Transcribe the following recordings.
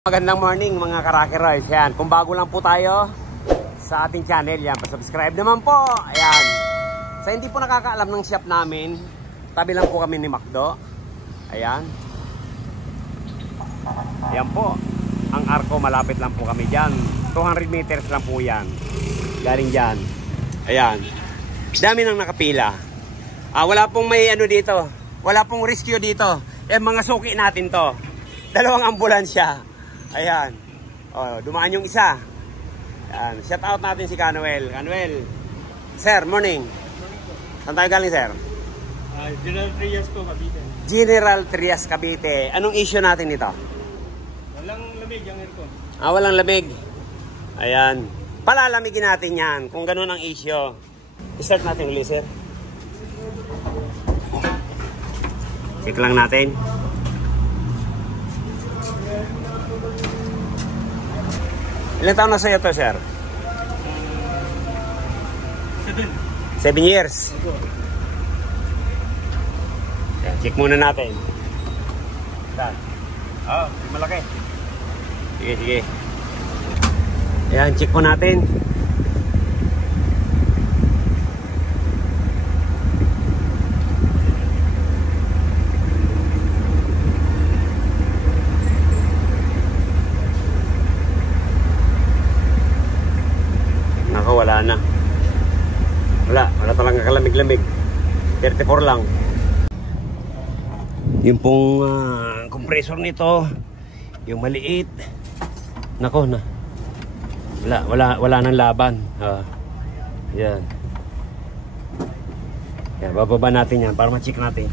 Magandang morning mga Karakeroys. Yan, kung bago lang po tayo sa ating channel, yan, pa-subscribe naman po. Ayan. Sa hindi po nakakaalam ng shop namin, tabi lang po kami ni Macdo. Ayan. Ayan po. Ang Arco, malapit lang po kami dyan. 200 meters lang po yan. Galing dyan. Ayan. Dami nang nakapila. Wala pong may ano dito. Wala pong rescue dito. Mga suki natin to. Dalawang ambulansya. Ayan. Dumaan yung isa. Ayan. Shout out natin si Canuel. Canuel. Sir, morning. Saan tayo galing, sir? General Trias po, Cavite. General Trias, Cavite. Anong issue natin dito? Walang lamig ang aircon. Walang lamig. Ayan. Palalamigin natin yan kung ganun ang issue. I-start natin ulit, sir. Check lang natin. Ilang taon na sa'yo to, sir? 7 years. Yan, check muna natin. Saan? Malaki. Sige, sige. Ayan, check po natin. Wala na. Wala talaga kalamig-lamig. 34 lang. Yung pong compressor nito, yung maliit. Nako na. Wala nang laban. Yan. Yan, bababa natin yan para ma-check natin.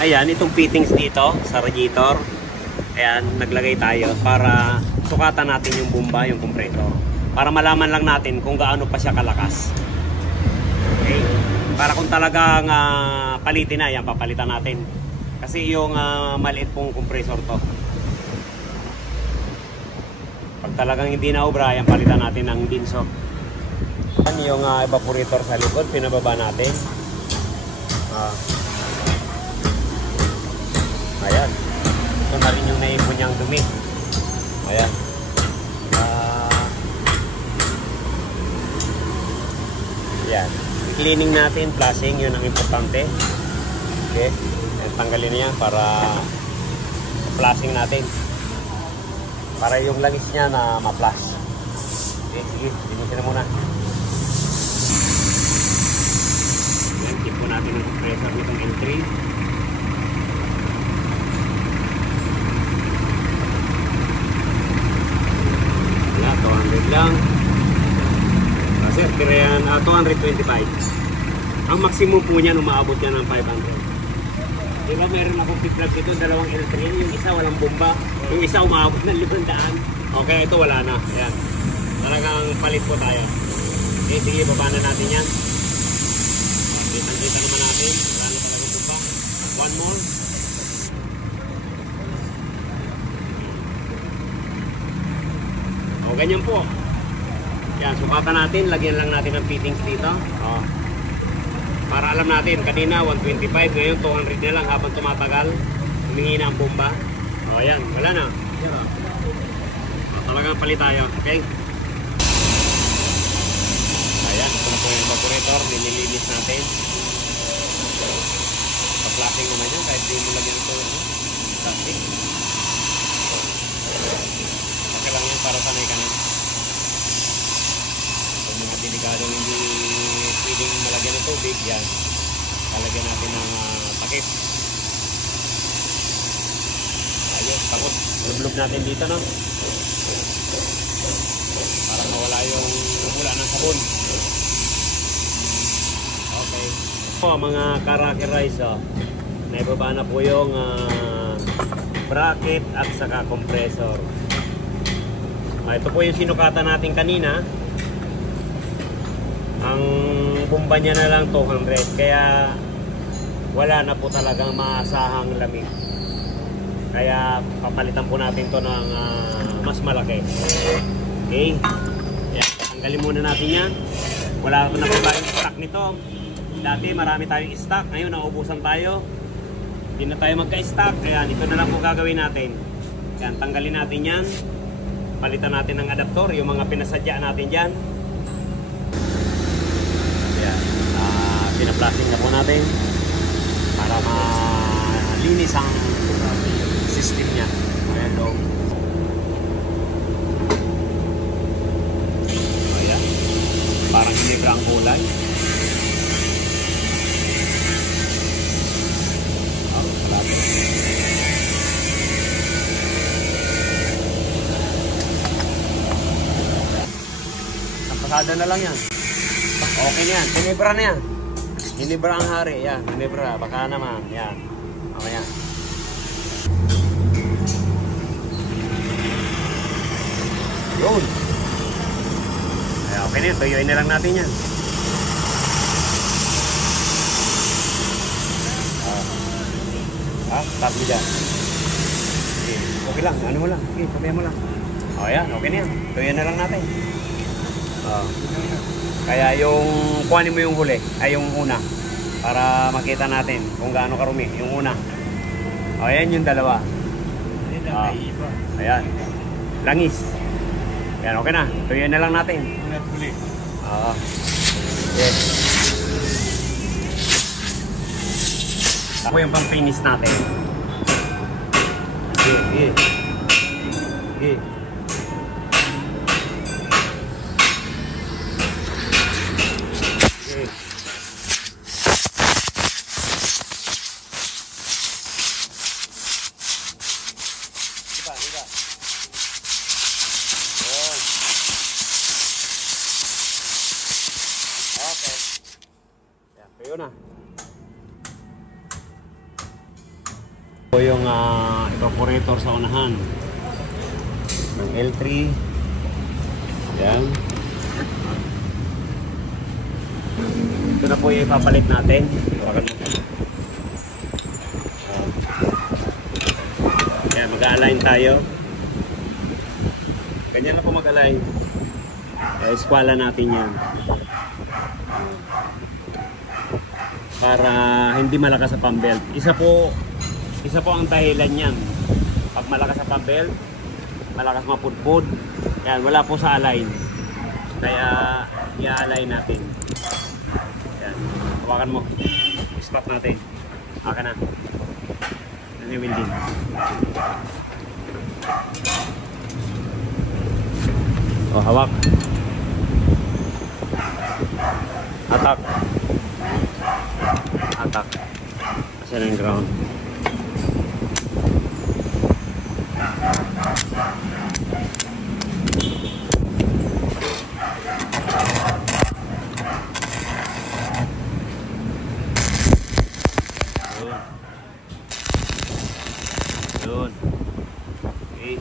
Ayan, itong fittings dito sa radiator. Ayan, naglagay tayo para sukatan natin yung bomba, yung compressor. Para malaman lang natin kung gaano pa siya kalakas. Okay? Para kung talagang palitin na, yan, papalitan natin. Kasi yung maliit pong compressor to. Pag talagang hindi na obra, yan, palitan natin ng dinso. Yung evaporator sa likod, pinababa natin. Ayan. Ito na rin yung naipon niyang dumi. Ayan. Ayan. Cleaning natin, flushing, yun ang importante. Okay. Tanggalin niya para flushing natin. Para yung langis niya na ma-flush. Okay, sige. Linisin na muna. Ayan, keep po natin ang compressor nitong L3. Ayan, 200 lang. Sir, kira yan, 225. Ang maximum po niyan, umaabot yan ng 500. Diba meron akong pick-up dito, dalawang L3. Yung isa walang bomba. Yung isa umaabot ng 500. Okay, ito wala na. Ayan. Talagang palit po tayo. Okay, sige, baba na natin yan. Kita naman natin. Wala na talagang bomba. One more. O, ganyan po. Yan, sukatan natin. Lagyan lang natin ng fittings dito. Para alam natin, kanina 125, ngayon 200 na lang habang tumatagal. Humingi na ang bomba. O, yan. Wala na. Talagang palit tayo. Okay? Ayan. Ito na po yung evaporator. Nililinis natin. Pa-flashing naman yan. Kahit di mo lagyan ito. Plastic. Okay lang yan para sanay ka na. Kung mga delikadong hindi pwedeng malagyan ng tubig, yan. Talagyan natin ng takip. Ayos, tapos lublob natin dito, no? Para mawala yung mula ng sabon. Okay. Mga Karakeroys, naibaba na po yung bracket at saka compressor. Ito po yung sinukatan natin kanina. Ang bomba niya na lang 200. Kaya wala na po talagang maasahang lamig. Kaya papalitan po natin to ng mas malaki. Okay. Ayan, tanggalin muna natin yan. Wala na po tayong stock nito. Dati marami tayong stock, ngayon naubusan tayo. Hindi na tayo magka-stock, kaya ito na lang po gagawin natin. Yan, tanggalin natin yan. Palitan natin ng adaptor, yung mga pinasadya natin dyan. Yan, pinaplasting na po natin para malinis ang system niya. Ayan, loob. Ayan, parang hinibra ang kulay. Pasada na lang yan. Okay na yan. Hinibra na yan. Hinibra ang hari. Yan. Hinibra. Baka naman. Yan. Okay yan. Yun. Ay, okay na yan. Tuyuin na lang natin yan. Stop mo dyan. Okay lang. Ano mo lang. Okay, sabihan mo lang. O yan. Okay na yan. Tuyuin na lang natin. Kaya yung kuhanin mo yung huli ay yung una para makita natin kung gaano karumi yung una. Ayan yung dalawa. Ayan. Langis. Ayan, okay na. Tuyuin na lang natin. Yes. Ako yung pang-finish natin. Okay. Okay. Na. Ito yung evaporator sa unahan ng L3. Yan. Ito na po yung ipapalit natin. Yan, mag-align tayo. Ganyan na po mag-align. Eskwala natin yan. Para hindi malakas sa pump belt. Isa po ang dahilan niyan. Pag malakas sa pump belt, malakas mapudpud. Yan, wala po sa align. Kaya i-align natin. Yan. Hawakan mo. Spot natin. Aka na. Ano yung wheel din. O, hawak. Atak. Atak. Kasi na yung ground. Yun. Okay.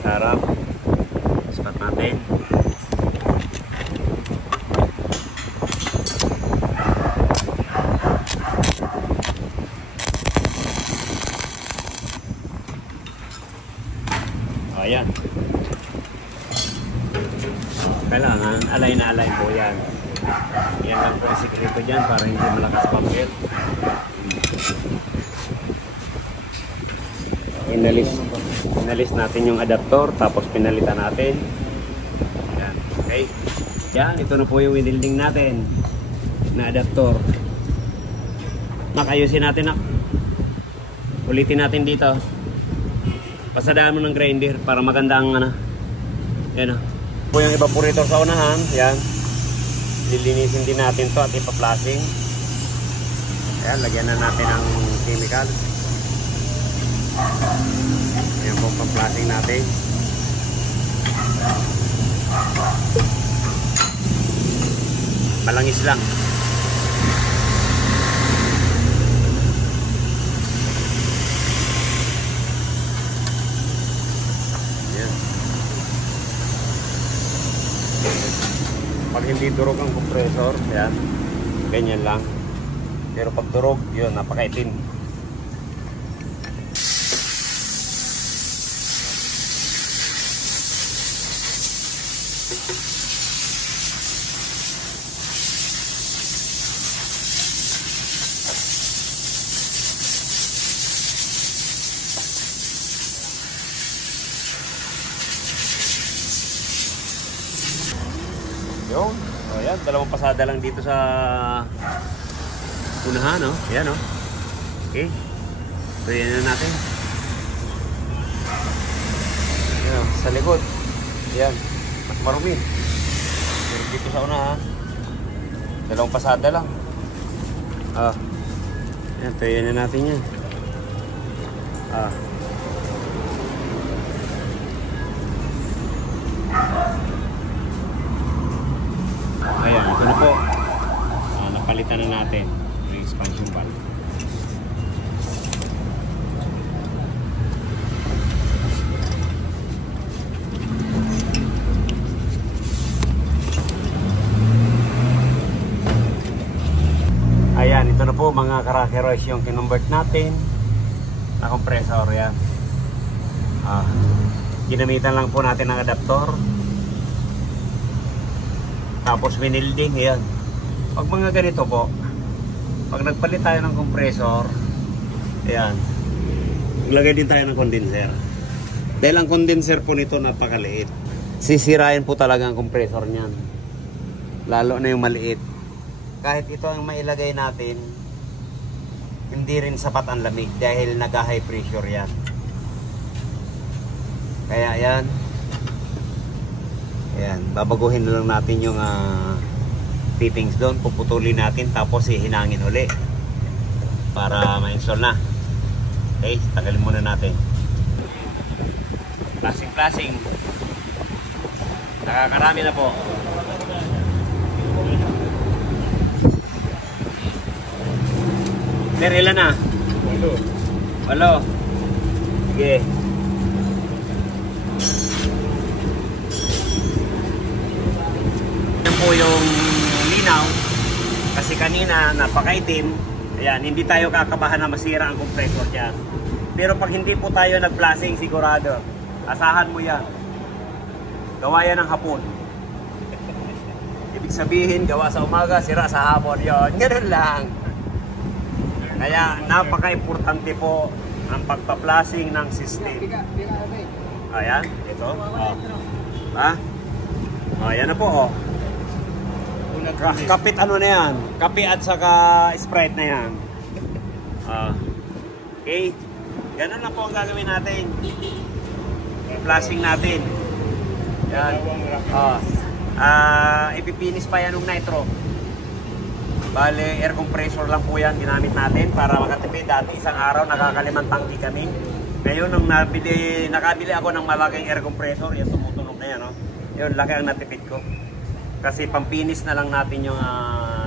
Sarap. Spot natin. Ayan. Kailangan align na align po yan. Yan lang po ang sikreto dyan para hindi malakas pump-belt. Inalis natin yung adaptor tapos pinalitan natin. Yan. Okay. Yan. Ito na po yung winilding natin na adaptor. Makayusin natin na. Ulitin natin dito. Pasadaan mo ng grinder para maganda ang ano. Yan o. Po yung evaporator sa unahan. Yan. Lilinisin din natin to at ipa-flashing. Ayan, lagyan na natin ng chemical. Ayan po pang-flashing natin. Malangis lang. Pag hindi durog ang compressor, yan, ganyan lang. Pero pag durog, yun, napakaitim. Yun. O yan, dalawang pasada lang dito sa unahan, no? Ayan, no? Okay. So, yan na natin. Ayan, sa likod. Ayan. Mas marumi. Pero dito sa unahan. Dalawang pasada lang. Ayan, tayo na natin yan. Ayan, ito na po. Napalitan na natin yung expansion valve. Ayan, ito na po mga karakeros yung kinonvert natin na compressor. Yan. Ginamitan lang po natin ng adaptor. Tapos winilding, yan. Pag mga ganito po, pag nagpalit tayo ng compressor, ayan, maglagay din tayo ng condenser. Dahil ang condenser po nito napakaliit. Sisirain po talaga ang compressor niyan. Lalo na yung maliit. Kahit ito ang mailagay natin, hindi rin sapat ang lamig dahil nag-high pressure yan. Kaya yan. Ayan, babaguhin na lang natin yung fittings doon. Puputulin natin tapos hihinangin uli para ma-install na. Okay, tagalin muna natin. Plasing. Nakakarami na po. Sir, ilan na? 8. Sige. Po yung linaw kasi kanina napakaitim. Ayan, hindi tayo kakabahan na masira ang compressor dyan. Pero pag hindi po tayo nag-flashing, sigurado asahan mo yan, gawa yan ng hapon. Ibig sabihin gawa sa umaga, sira sa hapon. Yun, ganoon lang. Kaya napaka-importante po ang pagpa-flashing ng system. Ayan, ito. Ayan na po. Kapit ano na yan, kape at saka Sprite na yan. Okay, ganun lang po ang gagawin natin. Flashing natin yan. Ipipinis pa yan ng nitro. Bale, air compressor lang po yan ginamit natin para makatipid. Dati isang araw nakakalimang tangki kami. Ngayon nung nakabili ako ng malaking air compressor, yan tumutunog na yan, no? Yun, laki ang natipid ko. Kasi pampinis na lang natin yung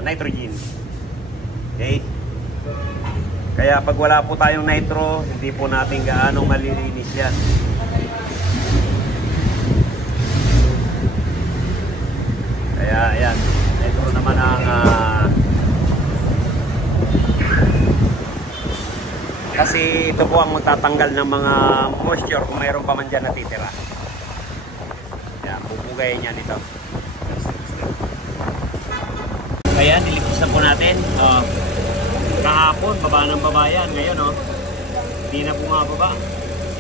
nitrogen. Okay? Kaya pag wala po tayong nitro, hindi po natin gaano malilinis yan. Kaya ayan, nitro naman ang kasi ito po ang magtatanggal ng mga moisture kung mayroon pa man dyan natitira. Ayan, pupugayin yan ito. Kaya nilipis na po natin. Kahapon, baba ng baba yan. Ngayon, hindi na bumababa.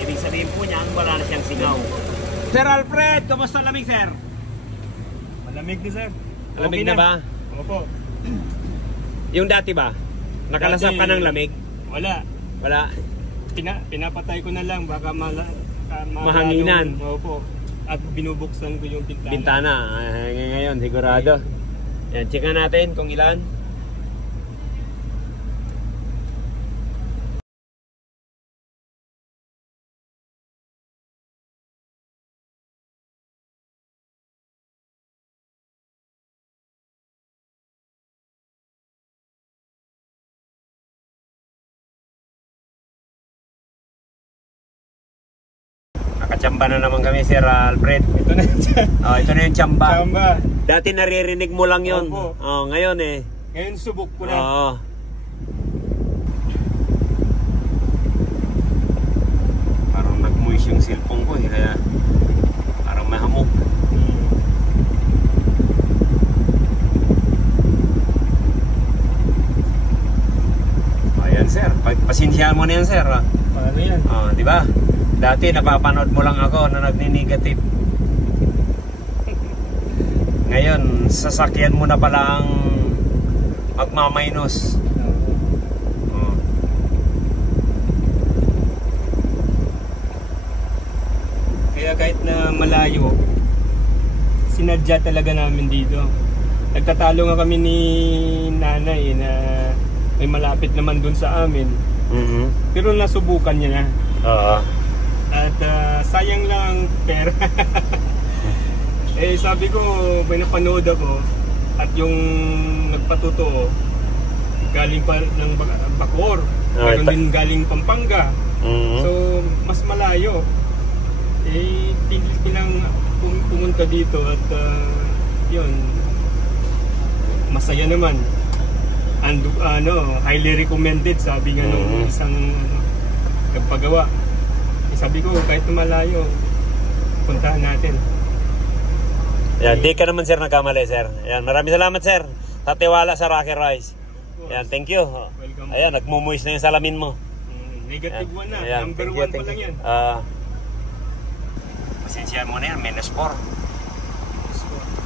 Ibig sabihin po niyan, wala na siyang singaw. Sir Alfred, kamusta lamig, sir? Malamig din, sir. Malamig Okay na ba? Opo. Yung dati ba? Nakalasap ka ng lamig? Wala. Wala. Pinapatay ko na lang, baka mahanginan. Opo. At binubuksan ko yung bintana. Bintana. Ngayon, sigurado. Yan, check natin kung ilan. Nakachamba na naman kami, Sir Alfred. Ito na yun. Ito na yung chamba. Chamba. Dati naririnig mo lang yun. Ngayon eh. Ngayon subok ko na. Parang nag-moist yung cellphone ko eh. Kaya parang mahamog. Ayan, sir. Pasensyahan mo na yan, sir. Paano yan? Di ba? Dati napapanood mo lang ako na nagni-negative. Ngayon, sasakyan mo na palang magmaminus. Oh. Kaya kahit na malayo, sinadya talaga namin dito. Nagtatalo nga kami ni nanay na may malapit naman dun sa amin. Pero nasubukan niya na. Oo. At sayang lang pera. Eh sabi ko, may napanood ako at yung nagpatuto galing pa ng Bacoor, meron din galing Pampanga. So mas malayo. Eh pinang pumunta dito at yun, masaya naman. And highly recommended, sabi nga nung isang nagpagawa. Sabi ko, kahit na malayo, puntahan natin. Yan, di ka naman sir nagkamali sir. Yan, maraming salamat sir. Sa tiwala sa Rocky Rice. Yan, thank you. Welcome. Ayan, nagmumuis na yung salamin mo. Negative 1 na. Ayan, Number thank you, 1 pa lang yan. Pasensya mo na yan, minus 4.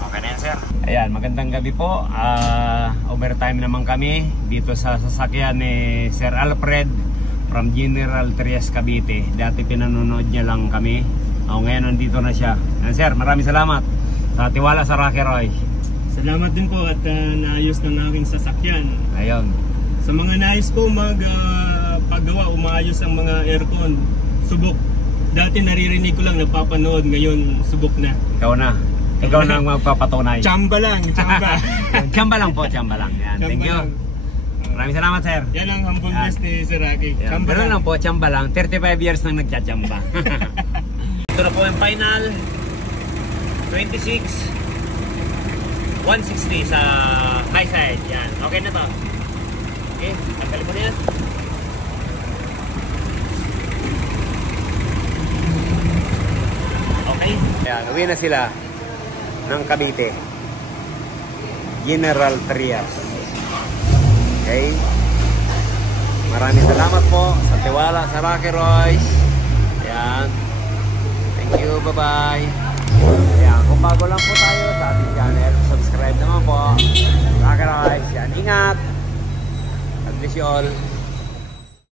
Okay na yan sir. Ayan, magandang gabi po. Overtime naman kami dito sa sasakyan ni Sir Alfred from General Trias, Cavite. Dati pinanonood niya lang kami. Ngayon nandito na siya. Ayan sir, maraming salamat sa tiwala sa Rocky Rice. Salamat din po at naayos ng aking sasakyan. Ayun. Sa mga nais po magpagawa, umaayos ang mga aircon, subok. Dati naririnig ko lang, nagpapanood, ngayon subok na. Ikaw na. Ikaw na ang magpapatunay. Tsamba lang, tsamba. Tsamba lang po, tsamba lang. Yan, Tsamba thank you. lang. Maraming salamat sir. Yan ang humbleness ni Sir Rocky. Yan, Tsamba ganun lang. lang po, tsamba lang. 35 years nang nagtsatsyamba. Ito na po yung final. 26 160 sa high side. Yan. Okay na to. Okay. Tanggalin mo na yan. Okay. Yan. Uwi na sila ng Cavite. General Trias. Okay. Maraming salamat po sa tiwala sa Rocky Rice. Yan. Thank you. Bye-bye. Ayan, kung bago lang po tayo sa ating channel, subscribe naman po. Rocky Rice. Yan, ingat. God bless you all.